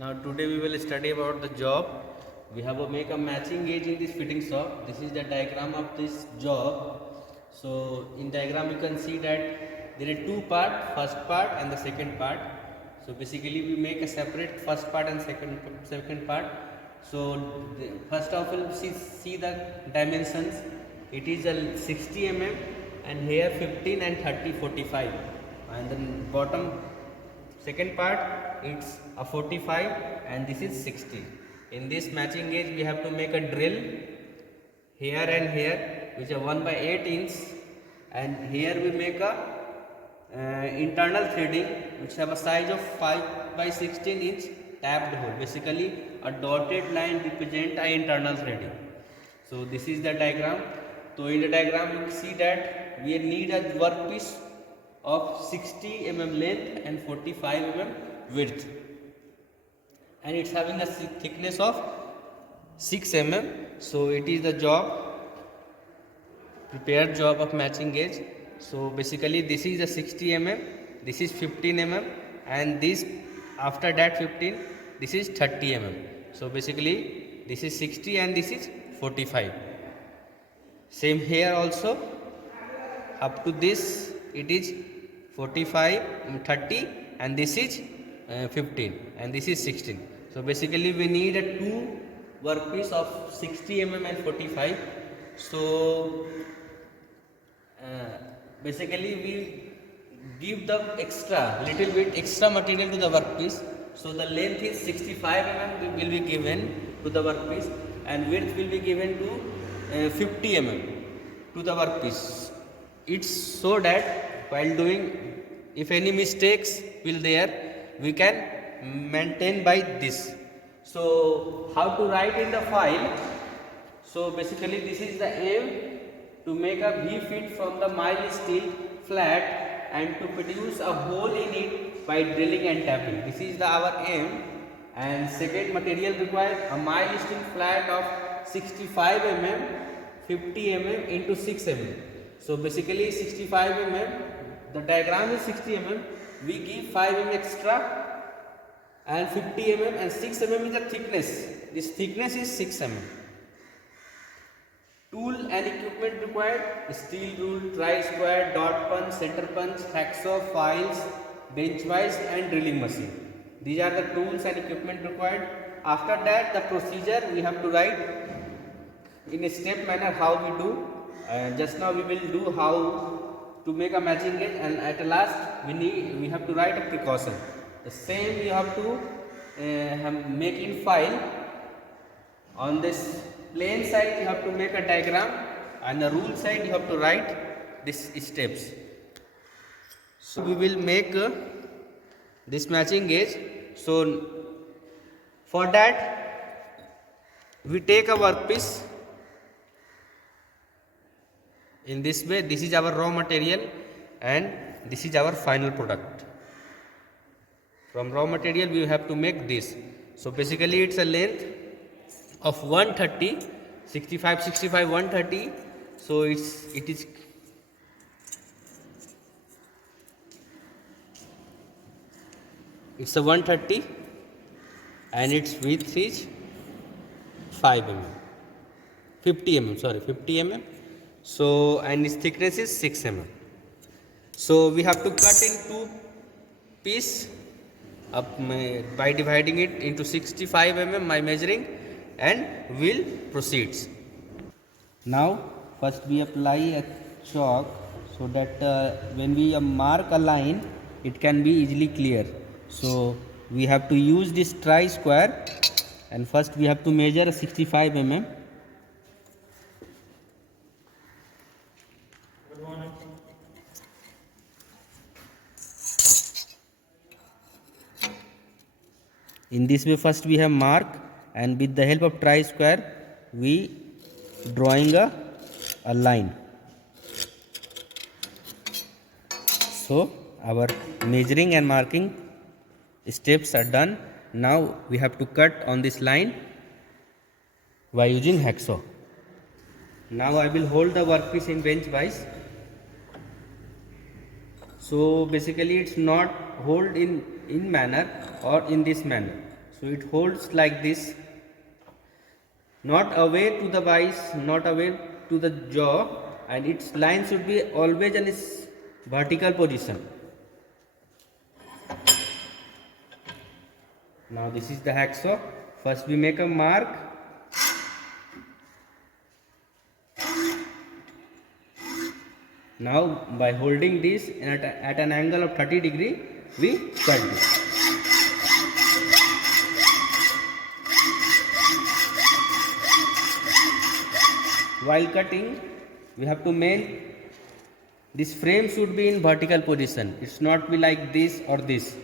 Now today we will study about the job. We have to make a matching gauge in this fitting shop. This is the diagram of this job. So in diagram you can see that there are two part, first part and the second part. So basically we make a separate first part and second part. So first of all see the dimensions. It is a 60 mm and here 15 and 30 45 and then bottom second part it's a 45 and this is 60. In this matching gauge we have to make a drill here and here which are 1 by 8 inch, and here we make a internal threading which have a size of 5 by 16 inch tapped hole. Basically a dotted line represent a internal threading. So this is the diagram. So in the diagram you see that we need a workpiece of 60 mm length and 45 mm width, and it's having a thickness of 6 mm. So it is the prepared job of matching gauge. So basically this is a 60 mm, this is 15 mm, and this after that 15, this is 30 mm. So basically this is 60 and this is 45. Same here also, up to this it is 45 30 and this is 15 and this is 16. So basically we need a two workpiece of 60 mm and 45. So basically we give the little bit extra material to the workpiece. So the length is 65 mm will be given to the workpiece and width will be given to 50 mm to the workpiece. It's so that while doing, if any mistakes will there, we can maintain by this. So how to write in the file? So basically this is the aim, to make a V fit from the mild steel flat and to produce a hole in it by drilling and tapping. This is our aim. And second material required, a mild steel flat of 65 mm 50 mm into 6 mm. So basically 65 mm, the diagram is 60 mm, we give 5 mm extra, and 50 mm and 6 mm is the thickness. This thickness is 6 mm. Tool and equipment required: steel rule, tri-square, dot punch, center punch, hacksaw, files, bench vise and drilling machine. These are the tools and equipment required. After that the procedure we have to write in a step manner how we do. Just now we will do how to make a matching gauge, and at last we have to write a precaution. The same we have to make in file. On this plain side you have to make a diagram, and the rule side you have to write these steps. So we will make this matching gauge. So for that we take a workpiece in this way. This is our raw material and this is our final product. From raw material we have to make this. So basically it's a length of 130, 65 65 130. So it's a 130 and its width is 5 mm 50 mm, sorry, 50 mm. So and its thickness is 6 mm. So we have to cut in two pieces by dividing it into 65 mm by measuring, and we'll proceed. Now first we apply a chalk so that when we mark a line it can be easily clear. So we have to use this tri-square, and first we have to measure 65 mm. In this way first we have mark, and with the help of tri-square we drawing a line. So our measuring and marking steps are done. Now we have to cut on this line by using hacksaw. Now I will hold the workpiece in bench vise. So basically it's not hold in manner or in this manner. So it holds like this, not away to the vice, not away to the jaw, and its line should be always in its vertical position. Now this is the hacksaw. First we make a mark. Now by holding this at an angle of 30 degree, we cut this. While cutting, we have to maintain this frame should be in vertical position. It's not be like this or this.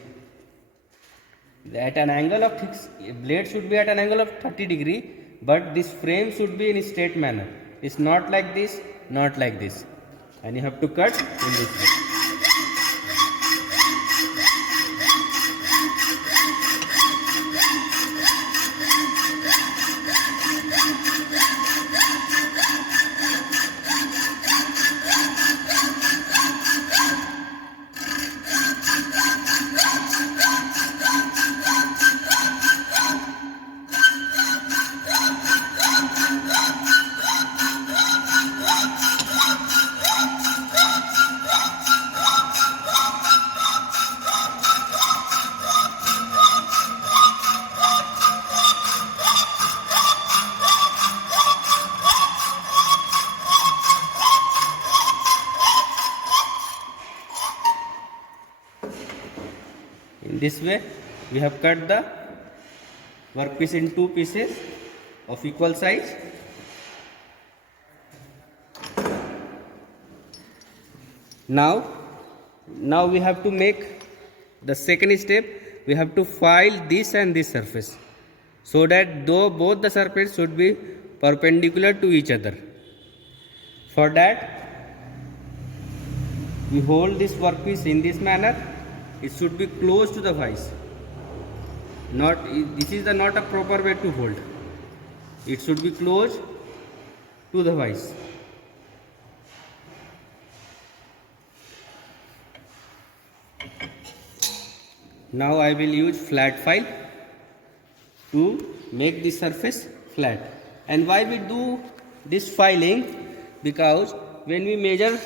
At an angle of blade should be at an angle of 30 degree, but this frame should be in a straight manner. It's not like this, not like this, and you have to cut in this way. In this way, we have cut the workpiece in two pieces of equal size. Now we have to make the second step. We have to file this and this surface, so that both the surface should be perpendicular to each other. For that, we hold this workpiece in this manner. It should be close to the vise. This is not a proper way to hold. It should be close to the vise. Now I will use flat file to make the surface flat. And why we do this filing? Because when we measure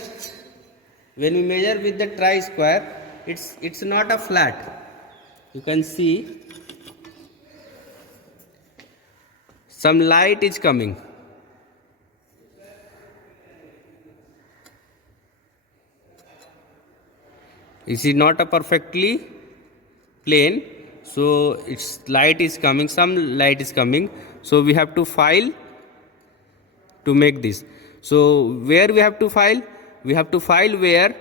with the tri-square, it's not a flat. You can see some light is coming. It is not a perfectly plane, so its light is coming, some light is coming. So we have to file to make this. So where we have to file? We have to file where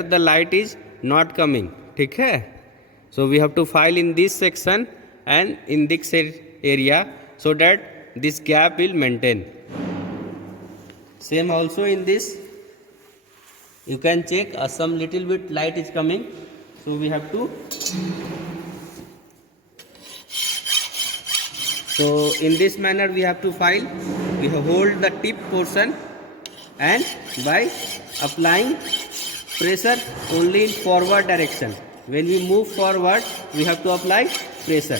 the light is not coming. ठीक है? So we have to file in this section and in this area, so that this gap will maintain. Same also in this, you can check some little bit light is coming, so we have to. So in this manner we have to file. We hold the tip portion, and by applying pressure only in forward direction. When we move forward, we have to apply pressure.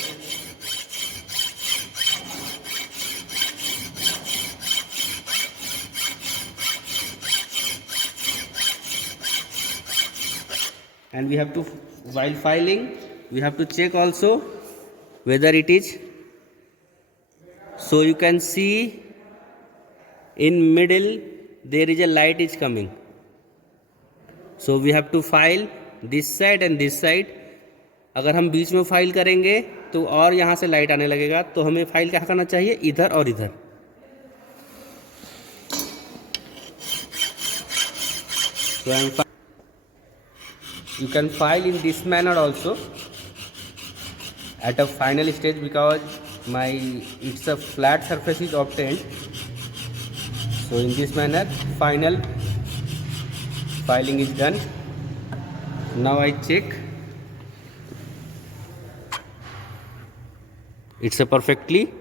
And we have to, while filing, we have to check also whether it is. So you can see in middle there is a light is coming. So we have to file this side and this side. अगर हम बीच में file करेंगे तो और यहाँ से light आने लगेगा, तो हमें फाइल क्या करना चाहिए? इधर और इधर. So you can file in this manner also at a final stage, because it's a flat surface is obtained. So in this manner final filing is done. Now I check, it's a perfectly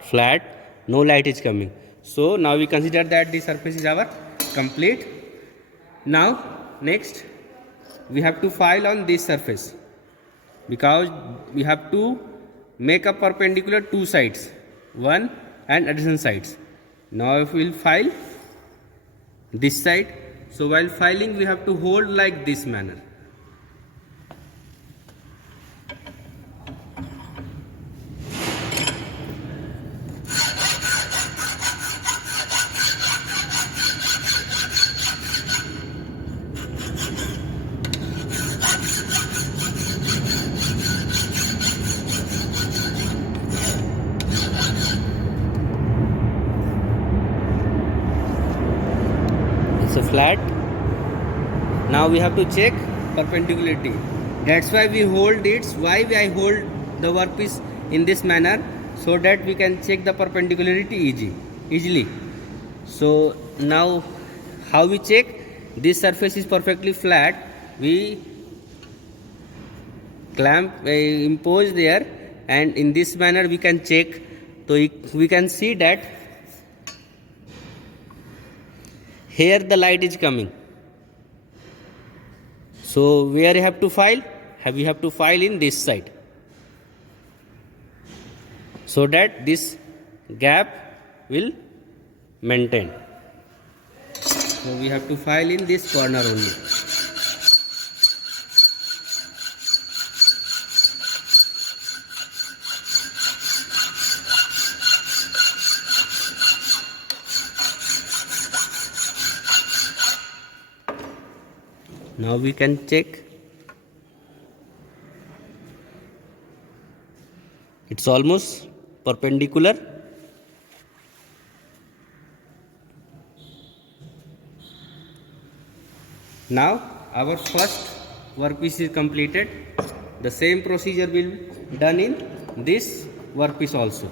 flat, no light is coming. So now we consider that the surface is our complete. Now next we have to file on this surface, because we have to make a perpendicular two sides, one and adjacent sides. Now if we will file this side, so while filing we have to hold like this manner. It's a flat. Now we have to check perpendicularity. That's why we hold it. Why I hold the workpiece in this manner, so that we can check the perpendicularity easily. So now how we check? This surface is perfectly flat. We clamp impose there, and in this manner we can check. So we can see that here the light is coming. So where you have to file? We have to file in this side, so that this gap will maintain. So we have to file in this corner only. Now we can check. It's almost perpendicular. Now our first workpiece is completed. The same procedure will be done in this workpiece also.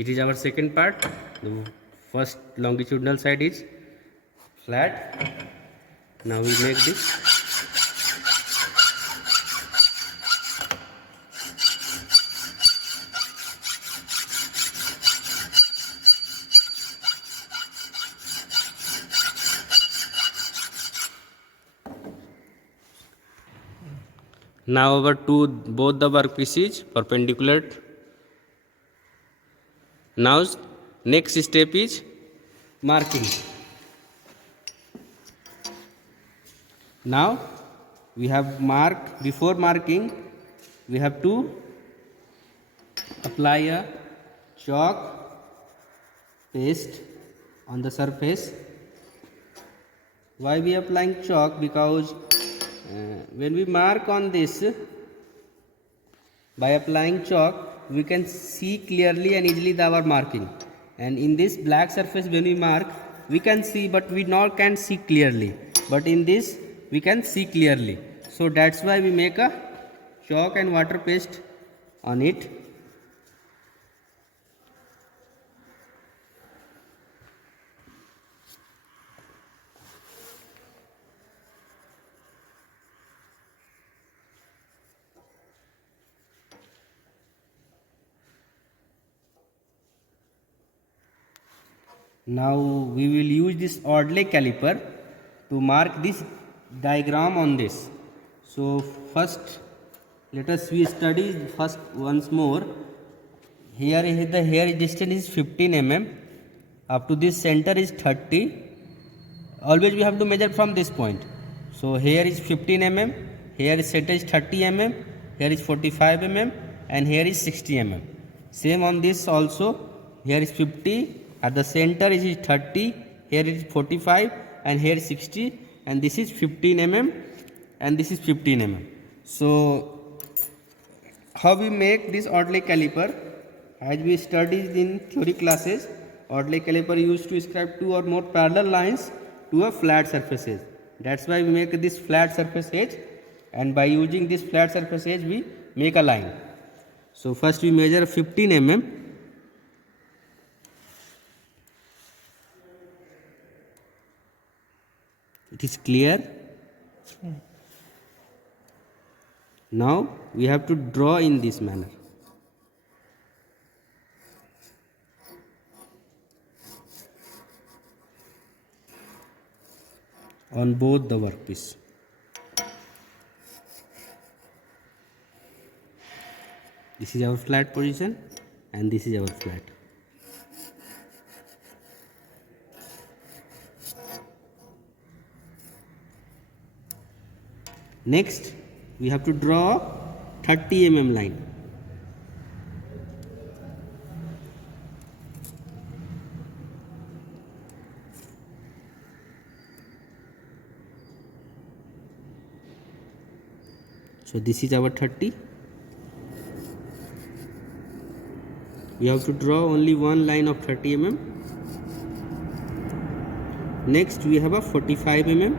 It is our second part. The first longitudinal side is flat. Now we make this. Now our both the workpieces perpendicular. Now next step is marking. Now we have marked. Before marking, we have to apply a chalk paste on the surface. Why we are applying chalk? Because when we mark on this, by applying chalk, we can see clearly and easily our marking. And in this black surface, when we mark, we can see, but we not can see clearly. But in this, we can see clearly. So that's why we make a chalk and water paste on it. Now we will use this Audley caliper to mark this diagram on this. So first let us we study first once more. Here distance is 15 mm. Up to this center is 30. Always we have to measure from this point. So here is 15 mm. Here is center is 30 mm. Here is 45 mm. And here is 60 mm. Same on this also. Here is 50. At the center it is 30, here it is 45, and here is 60, and this is 15 mm, and this is 15 mm. So how we make this Audley caliper? As we studied in theory classes, Audley caliper used to describe two or more parallel lines to a flat surface. That's why we make this flat surface edge, and by using this flat surface edge we make a line. So first we measure 15 mm. It is clear? Now we have to draw in this manner. On both the workpiece. This is our flat position and this is our flat. Next, we have to draw 30 mm line. So this is our 30. We have to draw only one line of 30 mm. Next we have a 45 mm.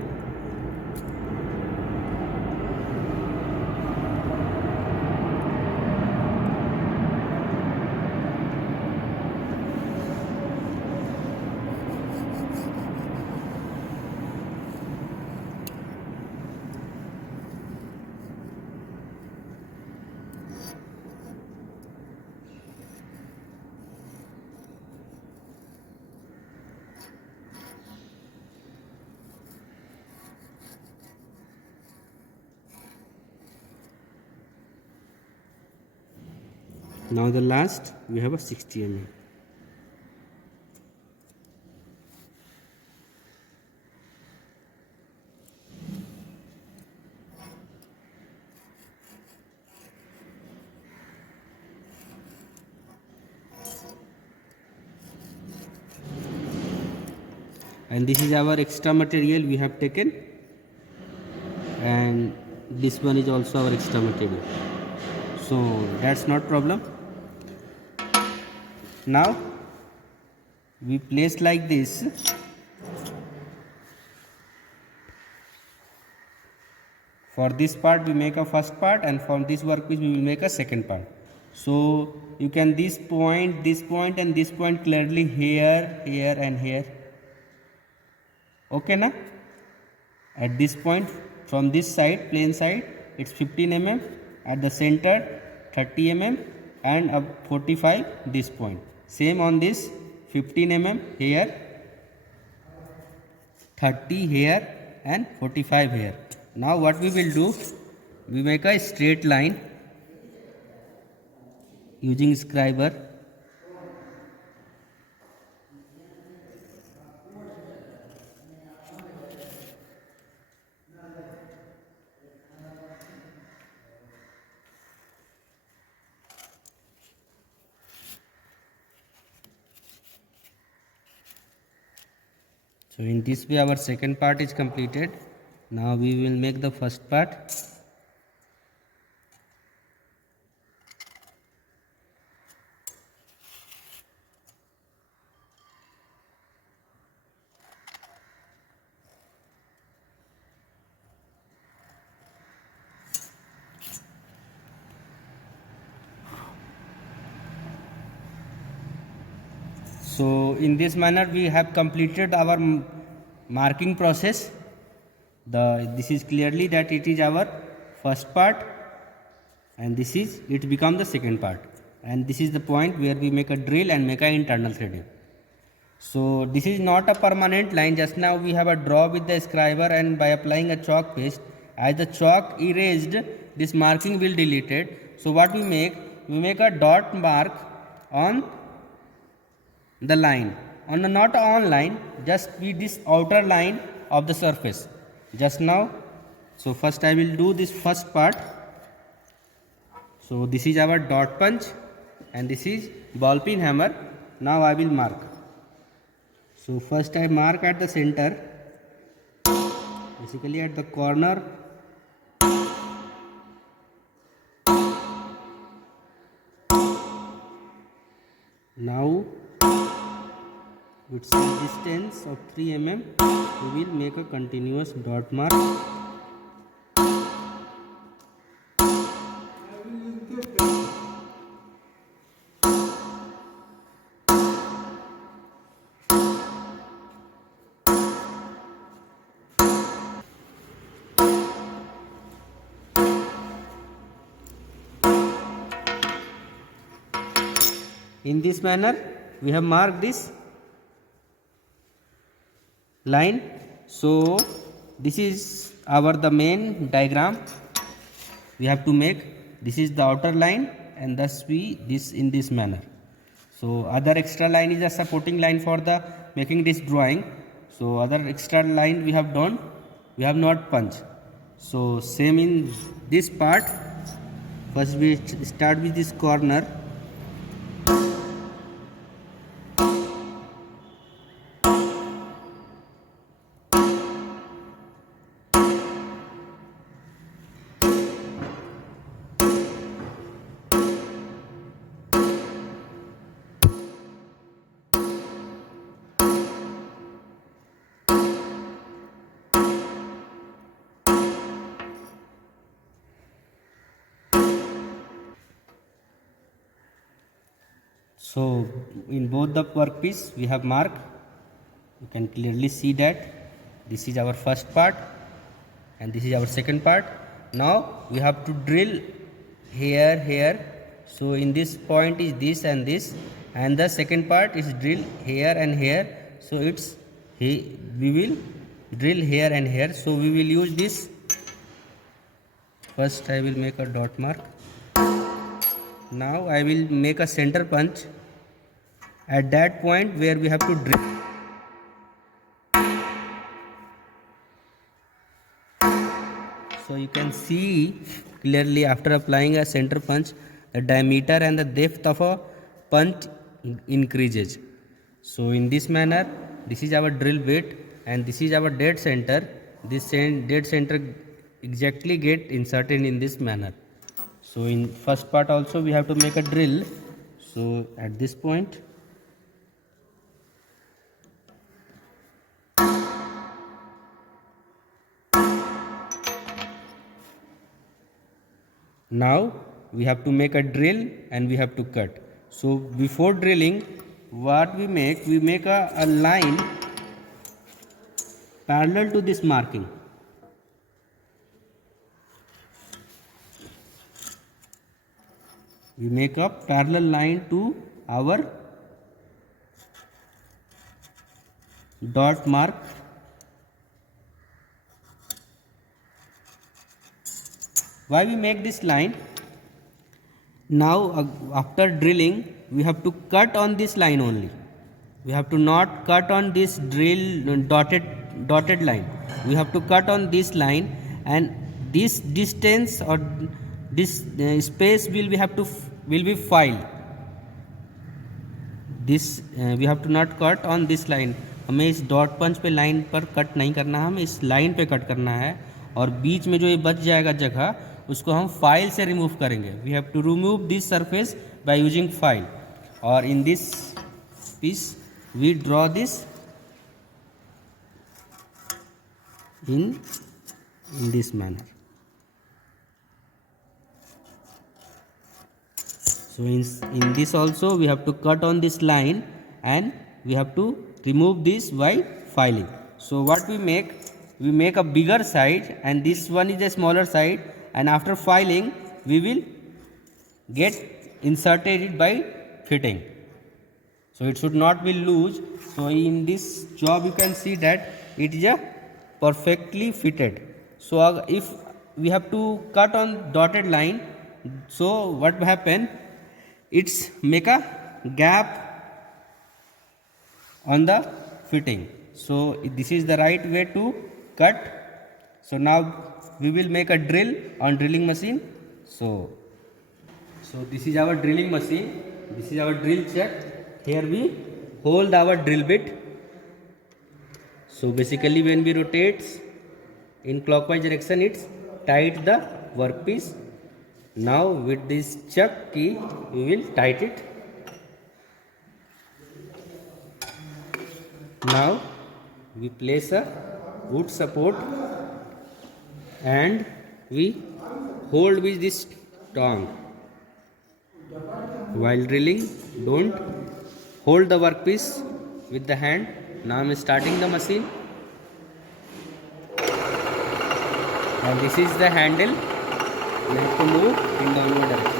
Now the last we have a 60 mm. And this is our extra material we have taken, and this one is also our extra material, so that's not problem. Now we place like this. For this part we make a first part, and from this workpiece we will make a second part. So you can this point and this point clearly here, here and here. Okay na? At this point from this side, plain side, it's 15 mm, at the center 30 mm and up 45 this point. Same on this 15 mm here, 30 here and 45 here. Now what we will do, we make a straight line using scriber. So in this way our second part is completed. Now we will make the first part. So in this manner we have completed our marking process. This is clearly that it is our first part, and this is it become the second part, and this is the point where we make a drill and make a internal threading. So this is not a permanent line. Just now we have a draw with the scriber, and by applying a chalk paste, as the chalk erased, this marking will deleted. So what we make a dot mark on the line, on the not on line, just be this outer line of the surface just now. So first I will do this first part. So this is our dot punch and this is ball peen hammer. Now I will mark. So first I mark at the center, basically at the corner. Now with some distance of 3 mm we will make a continuous dot mark. In this manner we have marked this line. So this is our the main diagram we have to make. This is the outer line, and thus we this in this manner. So other extra line is a supporting line for the making this drawing. So other extra line we have done, we have not punched. So same in this part. First we start with this corner. So in both the workpiece we have marked. You can clearly see that this is our first part and this is our second part. Now we have to drill here. So in this point is this, and the second part is drill here and here. So it's we will drill here and here. So we will use this. First I will make a dot mark. Now I will make a center punch at that point where we have to drill. So you can see clearly after applying a center punch, the diameter and the depth of a punch increases. So in this manner, this is our drill bit and this is our dead center. This dead center exactly get inserted in this manner. So in first part also we have to make a drill. So at this point, now we have to make a drill and we have to cut. So before drilling, what we make a line parallel to this marking. We make a parallel line to our dot mark. Why we make this line? Now after drilling we have to cut on this line only. We have to not cut on this drill dotted line. We have to cut on this line, and this distance or this space will be filed. This we have to not cut on this line. हमें इस dot पंच पे line पर cut नहीं करना है, हमें इस line पे कट करना है, और बीच में जो ये बच जाएगा जगह उसको हम फाइल से रिमूव करेंगे. We have to remove this surface by using file. और in this piece we draw this in this manner. So in this also we have to cut on this line and we have to remove this while filing. So what we make a bigger side and this one is a smaller side, and after filing we will get inserted it by fitting. So it should not be loose. So in this job you can see that it is a perfectly fitted. So if we have to cut on dotted line, so what will happen, it's make a gap on the fitting. So this is the right way to cut. So now we will make a drill on drilling machine. So this is our drilling machine, this is our drill chuck. Here we hold our drill bit. So basically when we rotate in clockwise direction, it's tight the workpiece. Now with this chuck key we will tight it. Now we place a wood support and we hold with this tongue. While drilling, don't hold the workpiece with the hand. Now I am starting the machine, and this is the handle. We have to move in downward direction.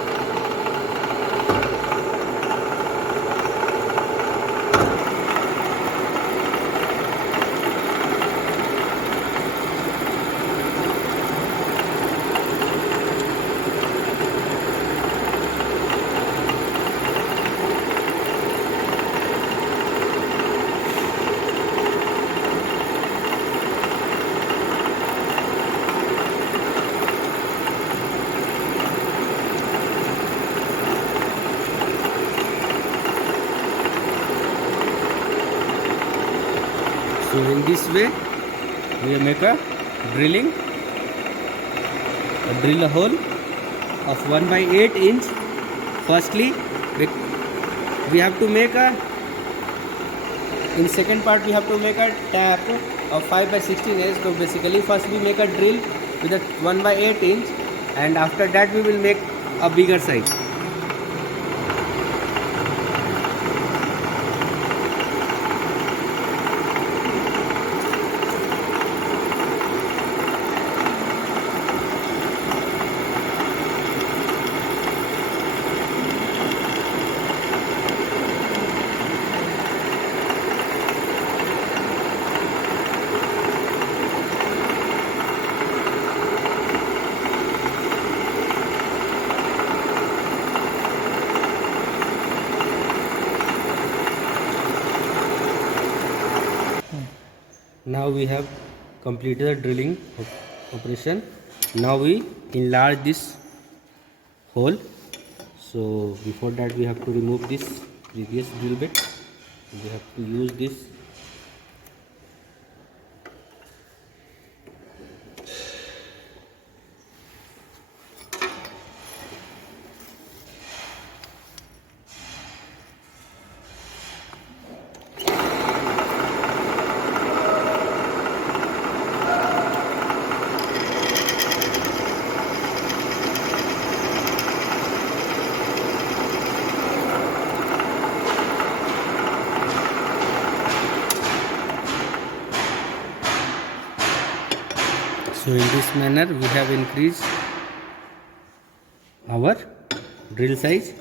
So in this way we make a drill a hole of 1/8 inch. Firstly we have to make a, in second part we have to make a tap of 5/16 inch. So basically first we make a drill with a 1/8 inch, and after that we will make a bigger size. Now we have completed the drilling operation. Now we enlarge this hole. So before that we have to remove this previous drill bit. We have to use this. So in this manner we have increased our drill size.